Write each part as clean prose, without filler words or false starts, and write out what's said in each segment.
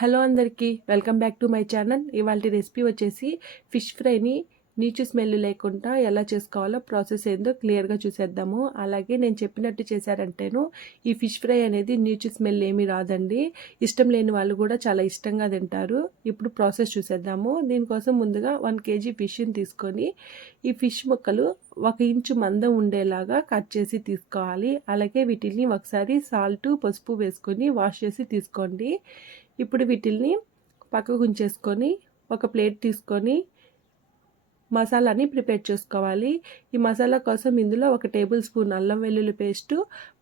Hello అందరికీ welcome back to my channel. ఇవాళ recipe వచ్చేసి ఫిష్ ఫ్రైని నీచు స్మెల్ లేకుండా ఎలా చేసుకోవాలో ప్రాసెస్ ఏందో క్లియర్గా చూసేద్దాము. అలాగే నేను చెప్పినట్టు చేశారంటేను ఈ ఫిష్ ఫ్రై అనేది నీచు స్మెల్ ఏమీ రాదండి. ఇష్టం లేని వాళ్ళు కూడా చాలా ఇష్టంగా తింటారు. ఇప్పుడు ప్రాసెస్ చూసేద్దాము. దీనికోసం ముందుగా 1 kg ఫిష్ని తీసుకొని ఈ ఫిష్ ముక్కలు 1 ఇంచు మందం ఉండేలాగా కట్ చేసి తీసుకోవాలి. అలాగే వీటిని ఒకసారి సాల్ట్ పసుపు వేసుకొని వాష్ చేసి తీసుకోండి. ఇప్పుడు వీటిల్ని పక్కకు ఉంచేసుకొని ఒక ప్లేట్ తీసుకొని మసాలాని ప్రిపేర్ చేసుకోవాలి. ఈ మసాలా కోసం ఇందులో 1 టేబుల్ స్పూన్ అల్లం వెల్లుల్లి పేస్టు,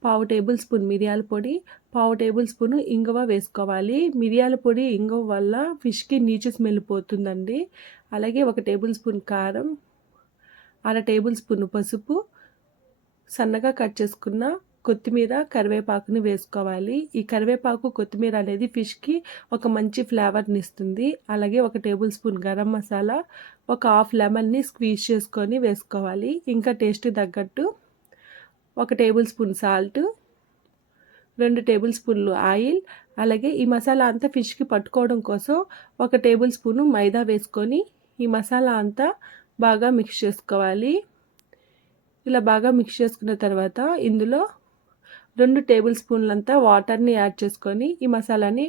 1/2 టేబుల్ స్పూన్ మిరియాల పొడి, 1/2 టేబుల్ స్పూన్ ఇంగువ వేసుకోవాలి. మిరియాల పొడి ఇంగువ వల్ల ఫిష్కి నీచు స్మెల్ పోతుందండి. అలాగే 1 టేబుల్ స్పూన్ కారం, 1/2 టేబుల్ స్పూన్ పసుపు, సన్నగా కట్ చేసుకున్న కొత్తిమీర కరివేపాకుని వేసుకోవాలి. ఈ కరివేపాకు కొత్తిమీర అనేది ఫిష్కి ఒక మంచి ఫ్లేవర్ని ఇస్తుంది. అలాగే 1 టేబుల్ స్పూన్ గరం మసాలా, ఒక హాఫ్ లెమన్ని స్క్వీజ్ చేసుకొని వేసుకోవాలి. ఇంకా టేస్ట్ తగ్గట్టు 1 టేబుల్ స్పూన్ సాల్ట్, 2 టేబుల్ స్పూన్లు ఆయిల్. అలాగే ఈ మసాలా అంతా ఫిష్కి పట్టుకోవడం కోసం 1 టేబుల్ స్పూను మైదా వేసుకొని ఈ మసాలా అంతా బాగా మిక్స్ చేసుకోవాలి. ఇలా బాగా మిక్స్ చేసుకున్న తర్వాత ఇందులో 2 టేబుల్ స్పూన్లంతా వాటర్ని యాడ్ చేసుకొని ఈ మసాలాని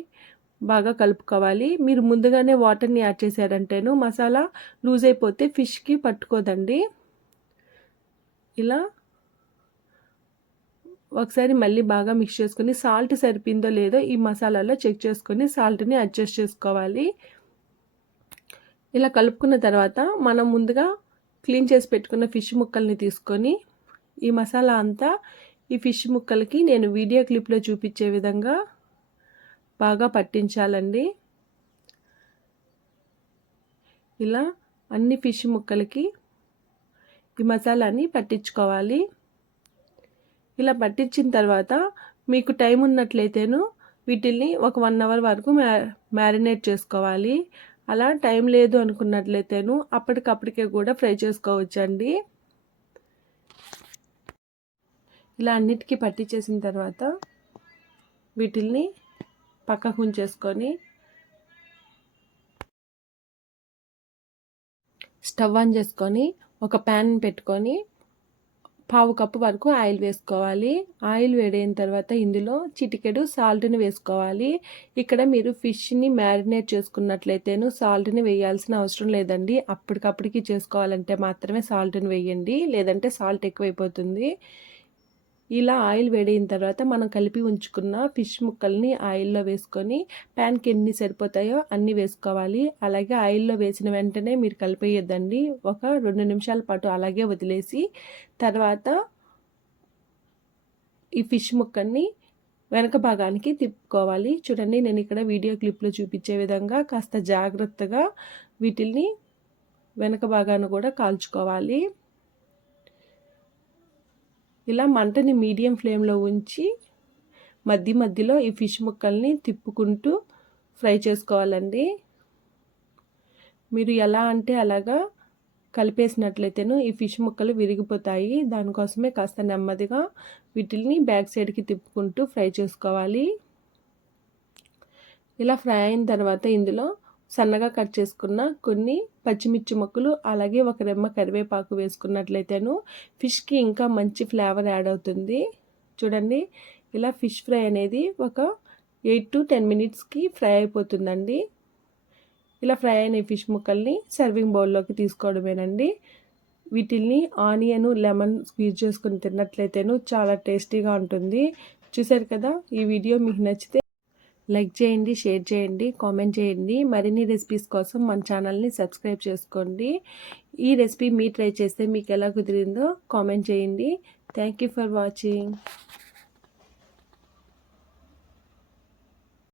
బాగా కలుపుకోవాలి. మీరు ముందుగానే వాటర్ని యాడ్ చేశారంటేను మసాలా లూజ్ అయిపోతే ఫిష్కి పట్టుకోదండి. ఇలా ఒకసారి మళ్ళీ బాగా మిక్స్ చేసుకొని సాల్ట్ సరిపోయిందో లేదో ఈ మసాలాలో చెక్ చేసుకొని సాల్ట్ని అడ్జస్ట్ చేసుకోవాలి. ఇలా కలుపుకున్న తర్వాత మనం ముందుగా క్లీన్ చేసి పెట్టుకున్న ఫిష్ ముక్కల్ని తీసుకొని ఈ మసాలా అంతా ఈ ఫిష్ ముక్కలకి నేను వీడియో క్లిప్లో చూపించే విధంగా బాగా పట్టించాలండి. ఇలా అన్ని ఫిష్ ముక్కలకి ఈ మసాలాని పట్టించుకోవాలి. ఇలా పట్టించిన తర్వాత మీకు టైం ఉన్నట్లయితేను వీటిల్ని ఒక 1 అవర్ వరకు మ్యారినేట్ చేసుకోవాలి. అలా టైం లేదు అనుకున్నట్లయితేను అప్పటికప్పటికే కూడా ఫ్రై చేసుకోవచ్చండి. ఇలా అన్నిటికీ పట్టించేసిన తర్వాత వీటిల్ని పక్కకు ఉంచేసుకొని స్టవ్ ఆన్ చేసుకొని ఒక ప్యాన్ పెట్టుకొని 1/2 కప్పు వరకు ఆయిల్ వేసుకోవాలి. ఆయిల్ వేడైన తర్వాత ఇందులో చిటికెడు సాల్ట్ని వేసుకోవాలి. ఇక్కడ మీరు ఫిష్ని మ్యారినేట్ చేసుకున్నట్లయితేను సాల్ట్ని వేయాల్సిన అవసరం లేదండి. అప్పటికప్పటికి చేసుకోవాలంటే మాత్రమే సాల్ట్ని వేయండి, లేదంటే సాల్ట్ ఎక్కువైపోతుంది. ఇలా ఆయిల్ వేడైన తర్వాత మనం కలిపి ఉంచుకున్న ఫిష్ ముక్కల్ని ఆయిల్లో వేసుకొని ప్యాన్కి ఎన్ని సరిపోతాయో అన్నీ వేసుకోవాలి. అలాగే ఆయిల్లో వేసిన వెంటనే మీరు కలిపేయద్దండి. ఒక 2 నిమిషాల పాటు అలాగే వదిలేసి తర్వాత ఈ ఫిష్ ముక్కల్ని వెనక భాగానికి తిప్పుకోవాలి. చూడండి, నేను ఇక్కడ వీడియో క్లిప్లో చూపించే విధంగా కాస్త జాగ్రత్తగా వీటిల్ని వెనక భాగాన్ని కూడా కాల్చుకోవాలి. ఇలా మంటని మీడియం ఫ్లేమ్లో ఉంచి మధ్యలో ఈ ఫిష్ ముక్కల్ని తిప్పుకుంటూ ఫ్రై చేసుకోవాలండి. మీరు ఎలా అంటే అలాగా కలిపేసినట్లయితేను ఈ ఫిష్ ముక్కలు విరిగిపోతాయి. దానికోసమే కాస్త నెమ్మదిగా వీటిని బ్యాక్ సైడ్కి తిప్పుకుంటూ ఫ్రై చేసుకోవాలి. ఇలా ఫ్రై అయిన తర్వాత ఇందులో సన్నగా కట్ చేసుకున్న కొన్ని పచ్చిమిర్చి ముక్కలు, అలాగే 1 రెమ్మ కరివేపాకు వేసుకున్నట్లయితేను ఫిష్కి ఇంకా మంచి ఫ్లేవర్ యాడ్ అవుతుంది. చూడండి, ఇలా ఫిష్ ఫ్రై అనేది ఒక 8 to 10 మినిట్స్కి ఫ్రై అయిపోతుందండి. ఇలా ఫ్రై అయిన ఫిష్ ముక్కల్ని సర్వింగ్ బౌల్లోకి తీసుకోవడమేనండి. వీటిల్ని ఆనియన్ లెమన్ స్క్వీజ్ చేసుకుని తిన్నట్లయితేను చాలా టేస్టీగా ఉంటుంది. చూసారు కదా, ఈ వీడియో మీకు నచ్చితే లైక్ చేయండి, షేర్ చేయండి, కామెంట్ చేయండి. మరిన్ని రెసిపీస్ కోసం మన ఛానల్ని సబ్స్క్రైబ్ చేసుకోండి. ఈ రెసిపీ మీరు ట్రై చేస్తే మీకు ఎలా కుదిరిందో కామెంట్ చేయండి. Thank you for watching.